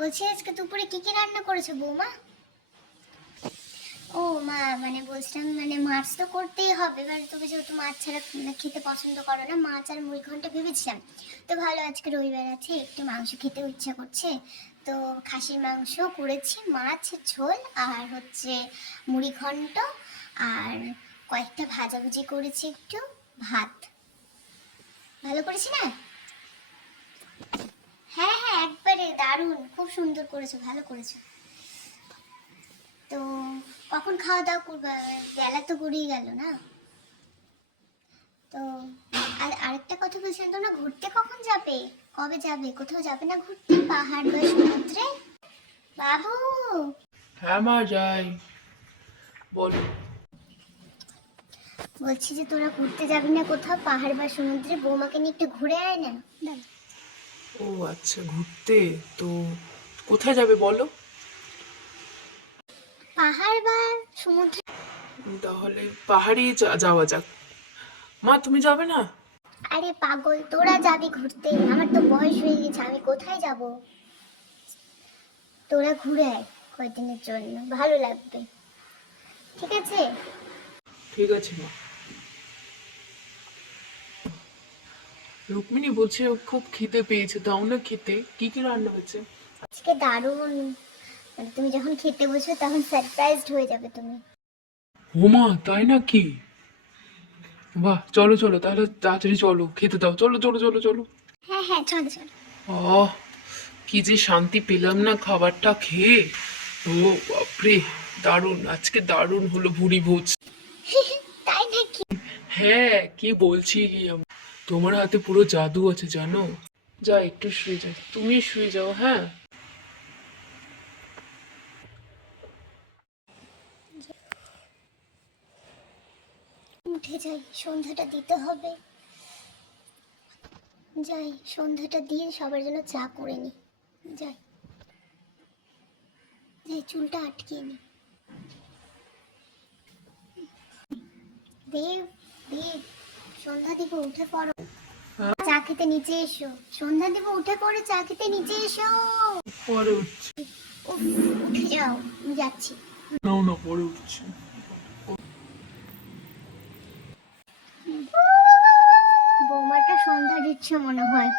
বলছি আজকে দুপুরে কি কি রান্না করেছো বৌমা? ও মা, মানে বলছিলাম মানে মাছ তো করতেই হবে, এবার তুমি যেহেতু মাছ ছাড়া খেতে পছন্দ করো না, মাছ আর মুড়ি ঘন্ট ভেবেছিলাম। তো ভালো, আজকে রবিবার আছে, একটু মাংস খেতে ইচ্ছা করছে। তো খাসির মাংস করেছি, মাছ ঝোল, আর হচ্ছে মুড়ি ঘন্ট, আর কয়েকটা ভাজাভুজি করেছি, একটু ভাত। ভালো করেছি না? হ্যাঁ হ্যাঁ, একবারে দারুণ, খুব সুন্দর করেছো, ভালো করেছো। তো কখন খাওয়া দাওয়া করবে? বেলা তো গড়িয়ে গেল না? তো আর আরেকটা কথা বলছিলাম, তোমরা ঘুরতে কখন যাবে? কবে যাবে? কোথাও যাবে না ঘুরতে, পাহাড় বা সমুদ্রে? বাবু, হ্যাঁ মা, যাই। বলো। বলছি যে তোরা ঘুরতে যাবি না কোথাও, পাহাড় বা সমুদ্রে? বৌমাকে নিয়ে একটু ঘুরে আয় না। দাঁড়া। ও আচ্ছা, ঘুরতে তো কোথায় যাবে বলো? পাহাড় বা সমুদ্রে। তাহলে পাহাড়েই যাওয়া যাক। মা, তুমি যাবে না? আরে পাগল, তোরা যাবি ঘুরতে, আমার তো বয়স হয়ে গেছে, আমি কোথায় যাব? তোরা ঘুরে আয় কয়েকদিনের জন্য, ভালো লাগবে, ঠিক আছে? ঠিক আছে মা। রুক্মিণী বলছে ও খুব খিদে পেয়েছে, দাও না খেতে। কি কি রান্না হয়েছে? আজকে দারুণ, মানে তুমি যখন খেতে বসবে তখন সারপ্রাইজড হয়ে যাবে তুমি। ও মা, তাই নাকি? বাহ, চলো চলো, তাহলে তাড়াতাড়ি চলো, খেতে দাও, চলো চলো চলো চলো। হ্যাঁ হ্যাঁ, চলো চলো। আহ, কি যে শান্তি পেলাম না খাবারটা খেয়ে। ও বাপরে, দারুণ, আজকে দারুণ হলো ভুড়ি ভোজ। তাই নাকি? হ্যাঁ, কি বলছি কি তোমার হাতে পুরো জাদু আছে জানো। যা, একটু শুয়ে যাও, তুমি শুয়ে যাও, হ্যাঁ। উঠে যাই, সন্ধ্যাটা দিতে হবে। যাই, সন্ধ্যাটা দিয়ে সবার জন্য চা করে নি। যাই যাই, চুলটা আটকিয়ে নি। দেব, দেব, সন্ধ্যা দিব, উঠে পড়ো। হ্যাঁ, চা খেতে নিচে এসো। সন্ধ্যা দিব, উঠে পড়ো, চা খেতে নিচে এসো। পরে উঠছি। উফ, উঠে যাও, আমি যাচ্ছি। নাও না, পরে উঠছি। বৌমাটা সন্ধ্যা দিচ্ছে মনে হয়।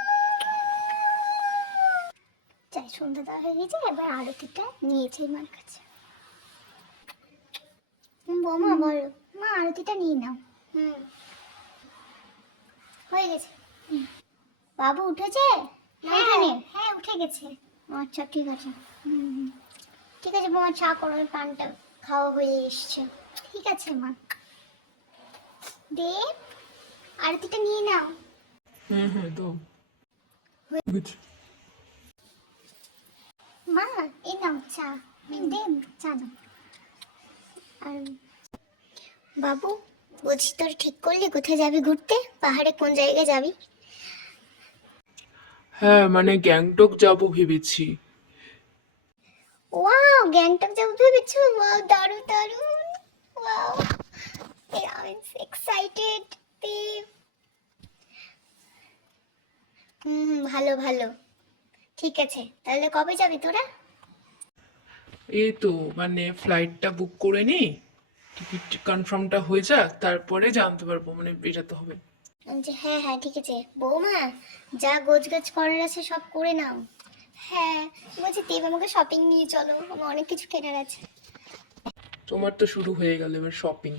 যাই, সন্ধ্যা দেওয়া হয়ে গেছে, এবার আরতিটা নিয়েছে মার কাছে। বৌমা বলো, মা আরতিটা নিয়ে নাও। হুম, হয়ে গেছে। বাবু উঠেছে? হ্যাঁ হ্যাঁ, উঠে গেছে। আচ্ছা ঠিক আছে। হুম, ঠিক আছে বৌমা, চা করো, ওই পানটা খাওয়া হয়ে এসছে। ঠিক আছে মা। দেব, আরতিটা নিয়ে নাও। হ্যাঁ হ্যাঁ, দাও। বুঝছি। মা, এই নাও চা। দেব, চা দাও। আর বাবু, বলছি তোর ঠিক করলি কোথায় যাবি ঘুরতে? পাহাড়ে কোন জায়গায় যাবি? হ্যাঁ, মানে গ্যাংটক যাবো ভেবেছি। ওয়াও, গ্যাংটক যাবো ভেবেছো? ওয়াও, দারুণ দারুণ। Wow, I am excited. Dev, ভালো ভালো, ঠিক আছে, তাহলে কবে যাবি তোরা? এই তো মানে ফ্লাইটটা বুক করে নি, টিকিট কনফার্মটা হয়ে যাক, তারপরে জানতে পারবো, মানে বেরাতে হবে। যে হ্যাঁ হ্যাঁ, ঠিক আছে বৌমা, যা গোছ গাছ করার আছে সব করে নাও। হ্যাঁ, বলছি দেব আমাকে শপিং নিয়ে চলো, আমার অনেক কিছু কেনার আছে। তোমার তো শুরু হয়ে গেল এবার শপিং।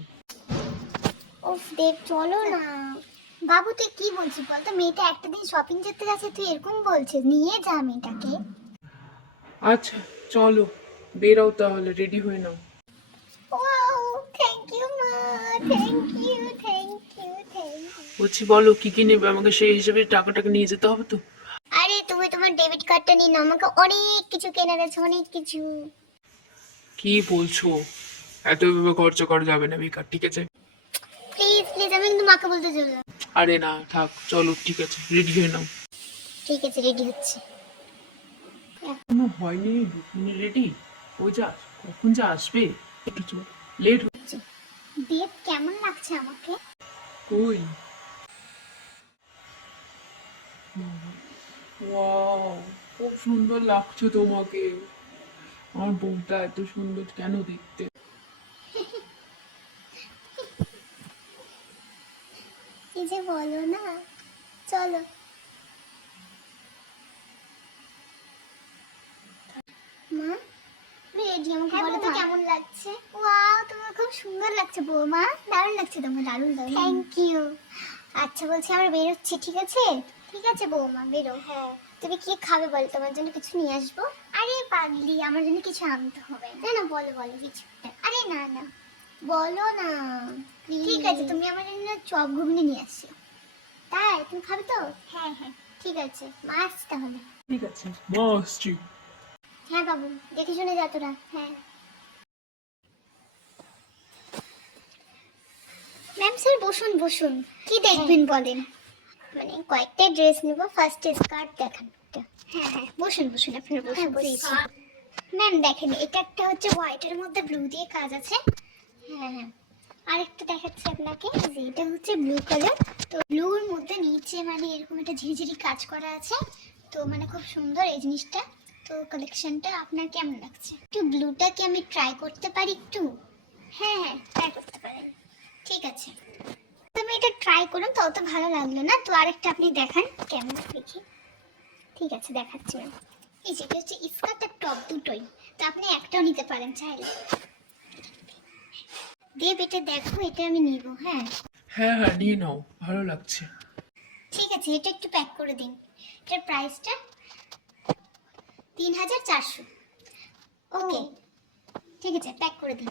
উফ দেব, চলো না। বাবু তুই কি বলছিস বলতো, মেয়েটা একটা দিন শপিং করতে যাচ্ছে, তুই এরকম বলছিস? নিয়ে যা মেয়েটাকে। আচ্ছা, চলো, বেরাও তাহলে, রেডি হয়ে নাও। ওয়াও, থ্যাংক ইউ মা, thank you thank you thank you. বলছি বলো, কি কি নেবে, আমাকে সেই হিসেবে টাকাটাকে নিয়ে যেতে হবে তো। আরে তুমি তোমার ডেবিট কার্ডটা নিয়ে নাও, আমাকে অনেক কিছু কেনার আছে, অনেক কিছু। কি বলছো? এত ভাবে খরচা করা যাবে না, বেকার, ঠিক আছে। প্লিজ প্লিজ, আমি কিন্তু মাকে বলতে চললাম। আরে না, থাক, চলো, ঠিক আছে, রেডি হয়ে নাও। ঠিক আছে, রেডি হচ্ছে। এখনো হয়নি, রুক্মিণী রেডি? ওই যা, কখন যা আসবে, একটু চল, লেট হচ্ছে। দেব, কেমন লাগছে আমাকে? কই? ওয়াও, খুব সুন্দর লাগছে তোমাকে। আমার বউটা এত সুন্দর কেন দেখতে? কি যে বলো না, চলো। মা, রেডি, আমাকে বলো তো কেমন লাগছে? ওয়াও, তোমার খুব সুন্দর লাগছে বৌমা, দারুণ লাগছে তোমার, দারুণ দারুণ। Thank you. আচ্ছা বলছি আমরা বেরোচ্ছি, ঠিক আছে? ঠিক আছে বৌমা, বেরো। হ্যাঁ, তুমি কি খাবে বলো, তোমার জন্য কিছু নিয়ে আসবো? আরে পাগলি, আমার জন্য কিছু আনতে হবে না। না বলো বলো কিছু। আরে না না, বলো না। ঠিক আছে, তুমি আমার জন্য চপ ঘুগনি নিয়ে আসছো। তাই তুমি খাবে তো? হ্যাঁ হ্যাঁ, ঠিক আছে মা, আসছি তাহলে। ঠিক আছে, মা আসছি। হ্যাঁ বাবু, দেখে শুনে যা তোরা। হ্যাঁ ম্যাম, স্যার বসুন বসুন। কি দেখবেন বলেন? মানে কয়েকটা ড্রেস নিব, ফার্স্ট স্কার্ট দেখান। হ্যাঁ হ্যাঁ, বসুন বসুন, আপনারা বসুন। ম্যাম দেখেন, এটা একটা হচ্ছে হোয়াইটের মধ্যে ব্লু দিয়ে কাজ আছে। হ্যাঁ হ্যাঁ, আরেকটা দেখাচ্ছি আপনাকে, যে এটা হচ্ছে ব্লু কালার। তো ব্লুর মধ্যে নিচে মানে এরকম একটা ঝিরিঝিরি কাজ করা আছে। তো মানে খুব সুন্দর এই জিনিসটা। তো কালেকশনটা আপনার কেমন লাগছে? একটু ব্লুটা কি আমি ট্রাই করতে পারি একটু? হ্যাঁ হ্যাঁ, ট্রাই করতে পারেন। ঠিক আছে, তুমি এটা ট্রাই করুন, তো অত ভালো লাগলো না, তো আরেকটা আপনি দেখান কেমন দেখি। ঠিক আছে দেখাচ্ছি ম্যাম। এই যেটা হচ্ছে স্কার্ট আর টপ দুটোই, তো আপনি একটাও নিতে পারেন চাইলে। দেব, এটা দেখো, এটা আমি নিব। হ্যাঁ হ্যাঁ হ্যাঁ, নিয়ে নাও, ভালো লাগছে। ঠিক আছে, এটা একটু প্যাক করে দিন। এটার প্রাইসটা 3400। ওকে, ঠিক আছে প্যাক করে দিন।